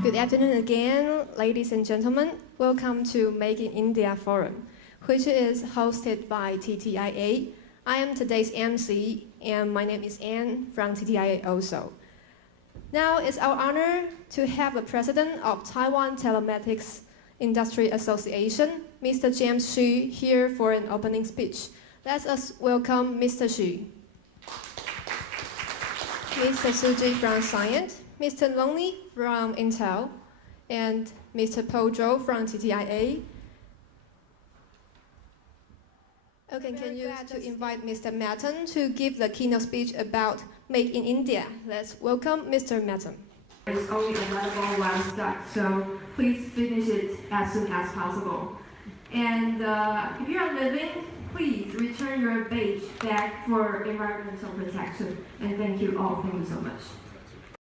Good afternoon again, ladies and gentlemen. Welcome to Make in India Forum, which is hosted by TTIA. I am today's MC, and my name is Anne from TTIA also. Now it's our honor to have the president of Taiwan Telematics Industry Association, Mr. James Xu, here for an opening speech. Let us welcome Mr. Xu. Mr. Suji from Science, Mr. Lonely from Intel, and Mr. Paul Zhou from TTIA. Okay, can you invite Mr. Matten to give the keynote speech about Make in India? Let's welcome Mr. Matten. It's only available while stuck, so please finish it as soon as possible. And if you are living, please return your badge back for environmental protection. And thank you all. Thank you so much.